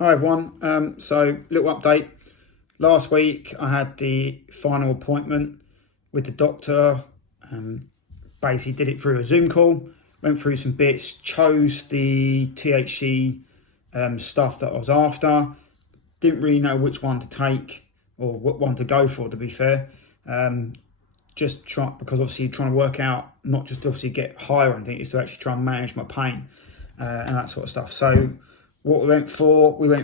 Hi everyone, so little update. Last week I had the final appointment with the doctor. Basically did it through a Zoom call, went through some bits, chose the THC stuff that I was after. Didn't really know which one to take or what one to go for, to be fair. Because obviously trying to work out, not just obviously get high or anything, is to actually try and manage my pain and that sort of stuff. So what we went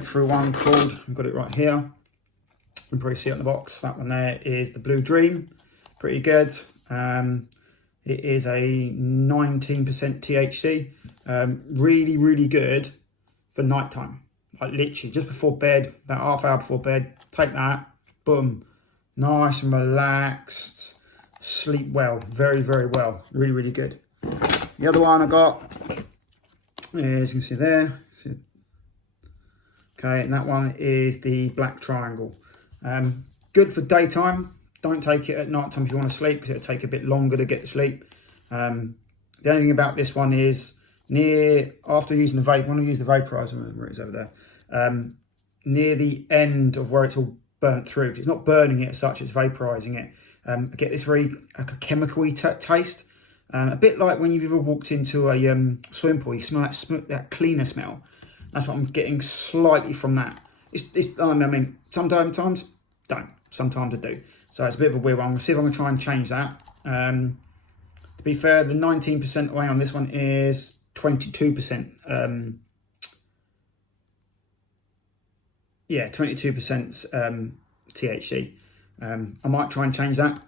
through one called, I've got it right here, you can probably see it on the box, that one there is the Blue Dream, pretty good. It is a 19% THC, really good for nighttime, like literally just before bed, about half hour before bed, take that, boom, nice and relaxed, sleep well, very well, really good. The other one I got is, you can see there, okay, and that one is the Black Triangle. Good for daytime. Don't take it at night time if you want to sleep, because it'll take a bit longer to get to sleep. The only thing about this one is, after using the vape, when I use the vaporizer, remember it's over there, near the end of where it's all burnt through, because it's not burning it as such, it's vaporizing it. I get this very like a chemical-y taste, a bit like when you've ever walked into a swimming pool, you smell that cleaner smell. That's what I'm getting slightly from that. I mean, sometimes don't, sometimes I do. So it's a bit of a weird one. I'm gonna see if I'm gonna try and change that. To be fair, the 19% away on this one is 22%. Yeah, 22% THC. I might try and change that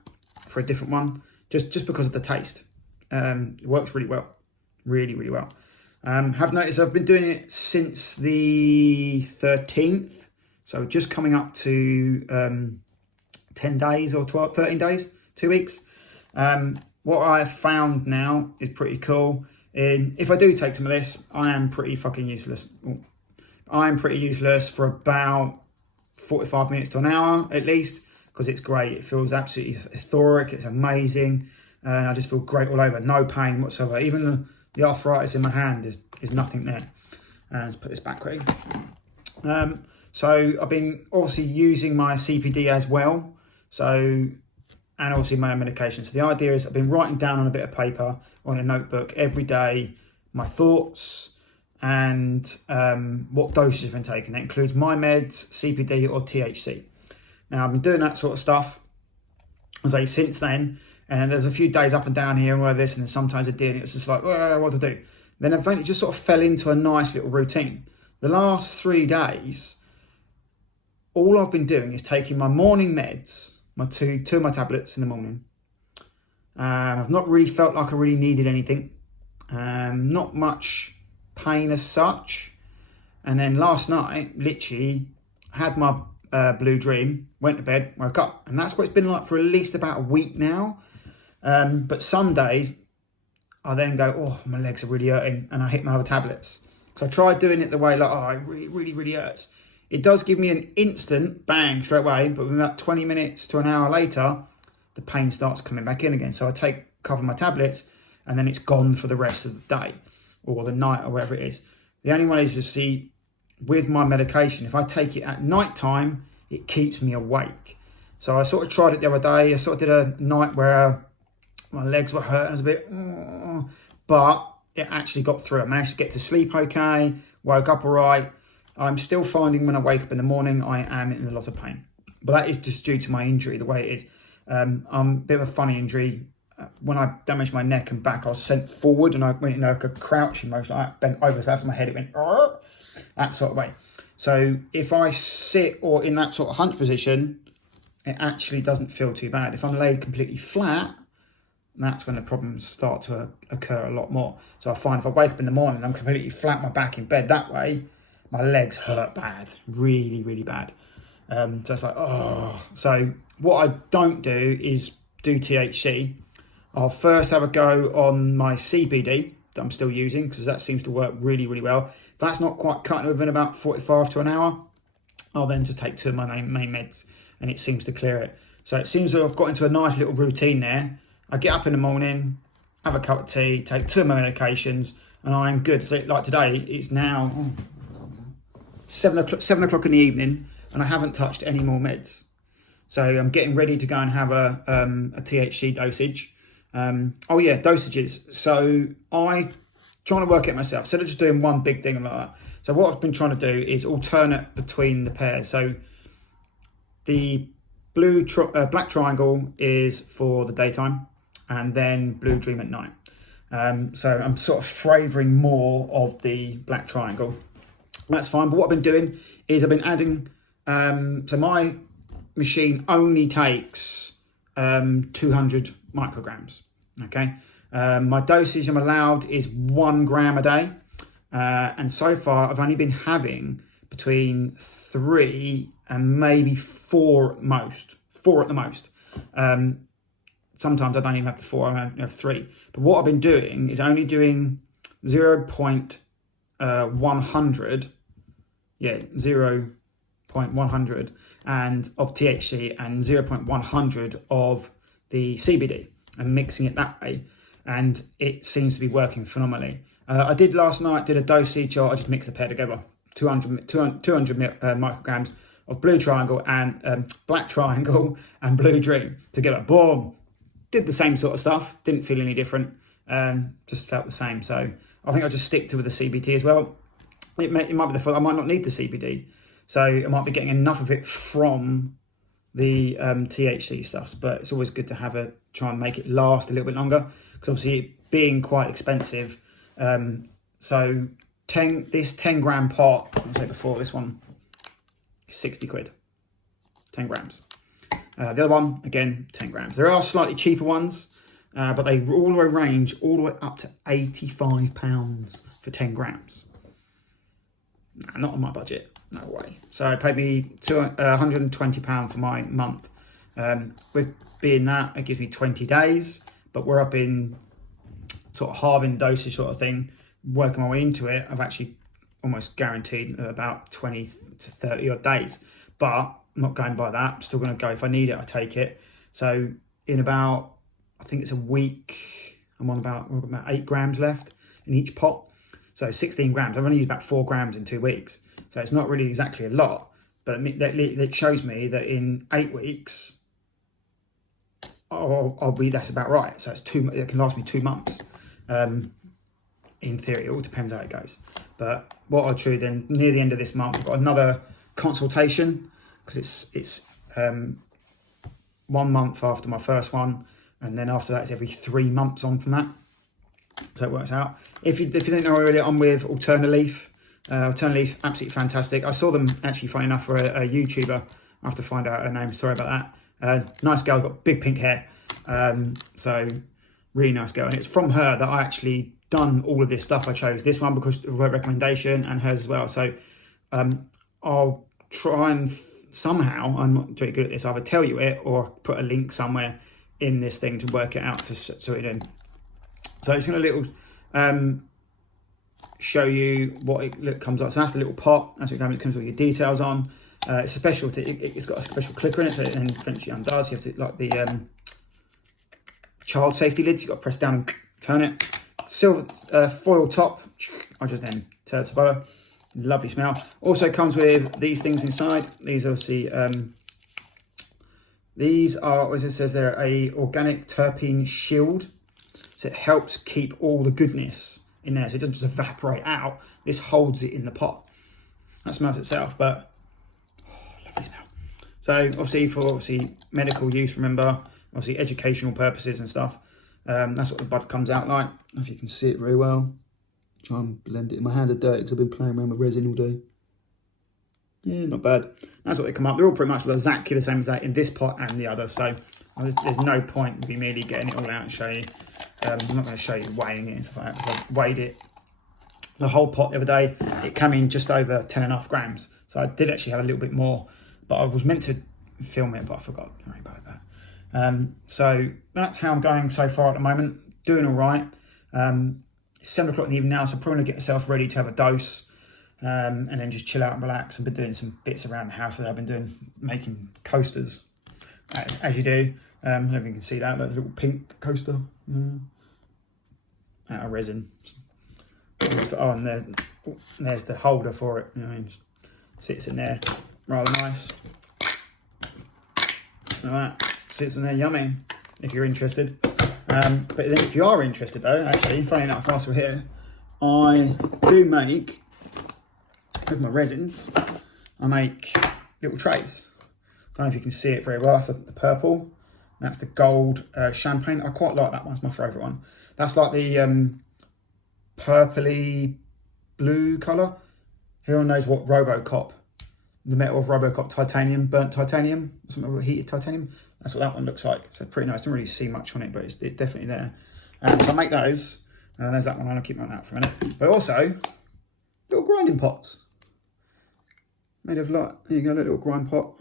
for a different one, just because of the taste. It works really well, really well. Have noticed I've been doing it since the 13th, so just coming up to 10 days or 13 days, 2 weeks. What I've found now is pretty cool. If I do take some of this, I am pretty fucking useless. I'm pretty useless for about 45 minutes to an hour at least, because it's great. It feels absolutely euphoric. It's amazing. And I just feel great all over. No pain whatsoever. Even the arthritis in my hand is nothing there. Let's put this back quickly. So I've been obviously using my CBD as well. So, and obviously my own medication. So the idea is I've been writing down on a bit of paper, on a notebook every day, my thoughts and what doses I've been taking. That includes my meds, CBD or THC. Now I've been doing that sort of stuff, as I say, since then. And there's a few days up and down here and all of this, and then sometimes I did, and it was just like, what to do? Then eventually just sort of fell into a nice little routine. The last 3 days, all I've been doing is taking my morning meds, two of my tablets in the morning. I've not really felt like I really needed anything. Not much pain as such. And then last night, literally, had my Blue Dream, went to bed, woke up. And that's what it's been like for at least about a week now. But some days, I then go, oh, my legs are really hurting, and I hit my other tablets. So I tried doing it the way, like, oh, it really hurts. It does give me an instant bang straight away, but about 20 minutes to an hour later, the pain starts coming back in again. So I take a couple of my tablets, and then it's gone for the rest of the day or the night or whatever it is. The only one is to see, with my medication, if I take it at night time, it keeps me awake. So I sort of tried it the other day. I sort of did a night where my legs were hurting, I was a bit, but it actually got through. I managed to get to sleep okay, woke up all right. I'm still finding when I wake up in the morning, I am in a lot of pain. But that is just due to my injury, the way it is. I'm a bit of a funny injury. When I damaged my neck and back, I was sent forward and I went in like a crouching motion. I bent over, so after my head, it went, that sort of way. So if I sit or in that sort of hunch position, it actually doesn't feel too bad. If I'm laid completely flat, that's when the problems start to occur a lot more. So I find if I wake up in the morning, I'm completely flat, my back in bed that way, my legs hurt bad, really bad. So it's like, oh. So what I don't do is do THC. I'll first have a go on my CBD that I'm still using, because that seems to work really well. If that's not quite cutting within about 45 to an hour, I'll then just take two of my main meds, and it seems to clear it. So it seems that I've got into a nice little routine there. I get up in the morning, have a cup of tea, take two of my medications, and I'm good. So like today, it's now 7 o'clock in the evening, and I haven't touched any more meds. So I'm getting ready to go and have a THC dosage. Dosages. So I'm trying to work it myself. Instead of just doing one big thing like that. So what I've been trying to do is alternate between the pairs. So the black triangle is for the daytime, and then blue dream at night. So I'm sort of flavouring more of the black triangle. That's fine. But what I've been doing is I've been adding. So my machine only takes 200 micrograms. Okay. My dosage I'm allowed is 1 gram a day. And so far I've only been having between 3 and maybe 4 at most. 4 at the most. Sometimes I don't even have the 4, I have 3. But what I've been doing is only doing 0.100, 0.100 and of THC and 0.100 of the CBD, and mixing it that way. And it seems to be working phenomenally. I did last night, did a dosage, or I just mixed the pair together, 200 micrograms of blue triangle and black triangle and blue dream together. Boom. Did the same sort of stuff. Didn't feel any different. Just felt the same. So I think I'll just stick to with the CBD as well. It might be the fact I might not need the CBD. So I might be getting enough of it from the THC stuff. But it's always good to try and make it last a little bit longer. Because obviously it being quite expensive. So this 10 gram pot, I said before, this one, 60 quid, 10 grams. The other one, again, 10 grams. There are slightly cheaper ones, but they all the way range all the way up to £85 for 10 grams. Nah, not on my budget, no way. So it paid me £120 for my month. With being that, it gives me 20 days, but we're up in sort of halving dosage sort of thing, working my way into it. I've actually almost guaranteed about 20 to 30 odd days, but I'm not going by that. I'm still going to go. If I need it, I take it. So in about, I think it's a week, I'm on about 8 grams left in each pot. So 16 grams. I've only used about 4 grams in 2 weeks. So it's not really exactly a lot, but it shows me that in 8 weeks, that's about right. So it can last me 2 months. In theory, it all depends how it goes. But what I'll do then, near the end of this month, I've got another consultation, because it's 1 month after my first one, and then after that it's every 3 months on from that. So it works out. If you didn't know already, I'm with Alternaleaf. Alternaleaf, absolutely fantastic. I saw them actually, funny enough, for a YouTuber. I have to find out her name. Sorry about that. Nice girl, got big pink hair. So really nice girl, and it's from her that I actually done all of this stuff. I chose this one because of her recommendation and hers as well. So I'll try and somehow, I'm not very good at this, either tell you it or put a link somewhere in this thing to work it out to sort it in. So it's going to show you what it comes up. So that's the little pot. That's what it comes with all your details on. It's a special. It's got a special clicker in it, so it then eventually undoes. You have to, like the child safety lids, you've got to press down and turn it. Silver foil top. I just then turn it to butter. Lovely smell. Also comes with these things inside. These obviously, these are, as it says there, a organic terpene shield. So it helps keep all the goodness in there, so it doesn't just evaporate out. This holds it in the pot. That smells itself, but lovely smell. So obviously for medical use, remember, obviously educational purposes and stuff. That's what the bud comes out like. I don't know if you can see it very well. Try and blend it. My hands are dirty because I've been playing around with resin all day. Yeah, not bad. That's what they come up. They're all pretty much exactly the same as that in this pot and the other. So there's no point in me merely getting it all out and show you. I'm not going to show you weighing it and stuff like that, because I weighed it, the whole pot the other day. It came in just over 10.5 grams. So I did actually have a little bit more, but I was meant to film it, but I forgot. Sorry about that. So that's how I'm going so far at the moment. Doing all right. It's 7 o'clock in the evening now, so I'm probably going to get myself ready to have a dose, and then just chill out and relax. I've been doing some bits around the house that I've been doing, making coasters, as you do. I don't know if you can see that, but a little pink coaster out of resin. Oh, and there's the holder for it. You know, just Sits in there, rather nice. Like that, sits in there, yummy, if you're interested. But then if you are interested though, actually, funny enough, whilst we're here, I do make, with my resins, I make little trays. Don't know if you can see it very well. That's the purple. That's the gold champagne. I quite like that one. It's my favourite one. That's like the purpley blue colour. Who knows what Robocop, the metal of Robocop titanium, burnt titanium, or something, heated titanium. That's what that one looks like. So pretty nice. Don't really see much on it, but it's definitely there. So I make those. There's that one. I'll keep on that for a minute. But also, little grinding pots. Made of like, there you go, a little grind pot.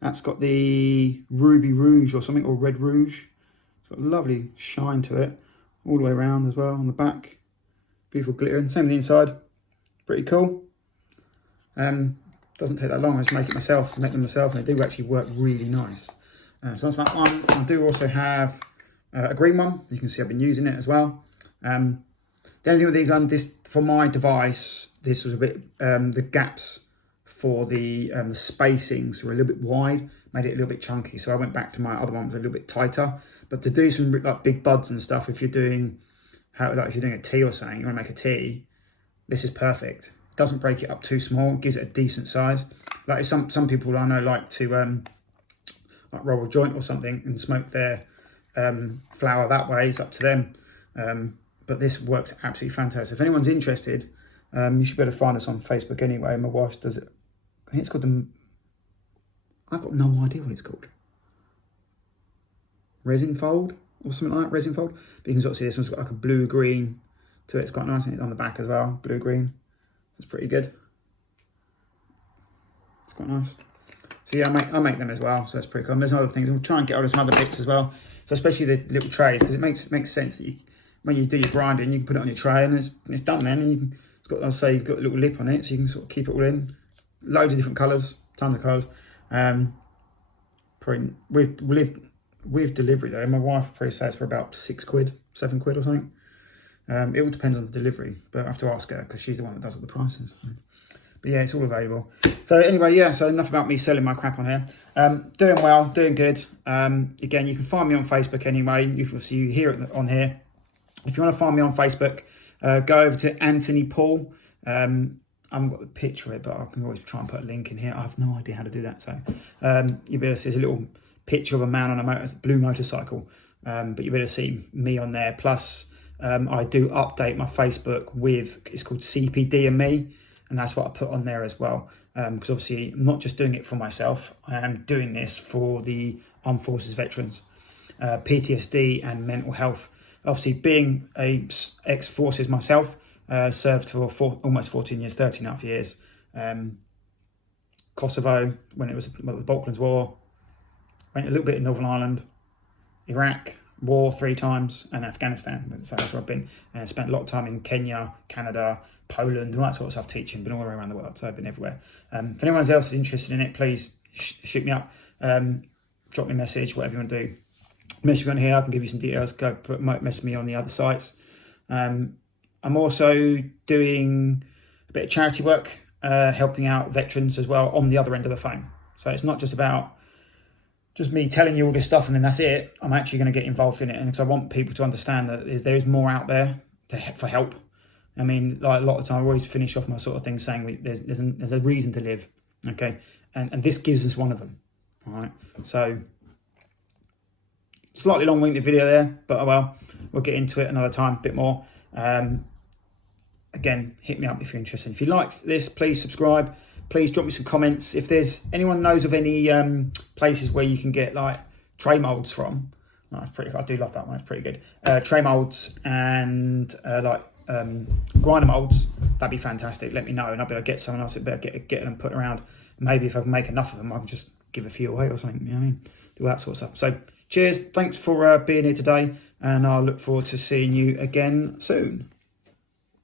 That's got the ruby rouge or something, or red rouge. It's got a lovely shine to it, all the way around as well on the back. Beautiful glitter, and same on the inside. Pretty cool. Doesn't take that long. I just make it myself, make them myself, and they do actually work really nice. So that's that one. I do also have a green one. You can see I've been using it as well. The only thing with these on this for my device, this was a bit the gaps for the spacings were a little bit wide, made it a little bit chunky. So I went back to my other one, was a little bit tighter. But to do some like big buds and stuff, if you're doing if you're doing a tea or something, you want to make a tea, this is perfect. It doesn't break it up too small, it gives it a decent size. Like if some people I know like to like roll a joint or something and smoke their flower that way, it's up to them. But this works absolutely fantastic. If anyone's interested, you should be able to find us on Facebook anyway. My wife does it. I think it's called I've got no idea what it's called. Resin fold or something like that. Resin fold. But you can sort of see this one's got like a blue green to it. It's quite nice, and it's on the back as well. Blue green. It's pretty good. It's quite nice. So yeah, I make them as well. So that's pretty cool. And there's other things. And we'll try and get hold of some other bits as well. So especially the little trays, because it makes sense that when you do your grinding, you can put it on your tray and it's done then. And you can, it's got, I'll say, you've got a little lip on it, so you can sort of keep it all in. Loads of different colours, tons of colours. Probably with delivery though, my wife probably says for about £6, £7 or something. It all depends on the delivery, but I have to ask her because she's the one that does all the prices. But yeah, it's all available. So anyway, yeah, so enough about me selling my crap on here. Doing well, doing good. Again, you can find me on Facebook anyway. You hear it on here. If you want to find me on Facebook, go over to Anthony Paul. I haven't got the picture of it, but I can always try and put a link in here. I have no idea how to do that. So you'll be able to see there's a little picture of a man on a blue motorcycle. But you'll be able to see me on there. Plus, I do update my Facebook with, it's called CBD and Me. And that's what I put on there as well. Because obviously, I'm not just doing it for myself. I am doing this for the Armed Forces veterans. PTSD and mental health. Obviously, being a ex-forces myself, served for almost 14 years, 13.5 years. Kosovo, when it was the Falklands War. Went a little bit in Northern Ireland. Iraq, war 3 times, and Afghanistan. So that's where I've been. And spent a lot of time in Kenya, Canada, Poland, all that sort of stuff teaching. Been all around the world, so I've been everywhere. If anyone else is interested in it, please shoot me up. Drop me a message, whatever you want to do. Message me on here, I can give you some details. Go message me on the other sites. I'm also doing a bit of charity work, helping out veterans as well on the other end of the phone. So it's not just about just me telling you all this stuff and then that's it. I'm actually going to get involved in it, and because I want people to understand that there is more out there for help. I mean, like a lot of the time, I always finish off my sort of thing saying there's a reason to live, okay? And this gives us one of them, all right? So slightly long-winded video there, but oh well, we'll get into it another time, a bit more. Again, hit me up if you're interested. If you liked this, please subscribe. Please drop me some comments. If there's anyone knows of any places where you can get like tray molds from, that's pretty. I do love that one. It's pretty good. Tray molds and grinder molds. That'd be fantastic. Let me know, and I'll be able to get someone else. Better get them put around. Maybe if I can make enough of them, I can just give a few away or something. You know what I mean? Do that sort of stuff. So cheers. Thanks for being here today, and I'll look forward to seeing you again soon.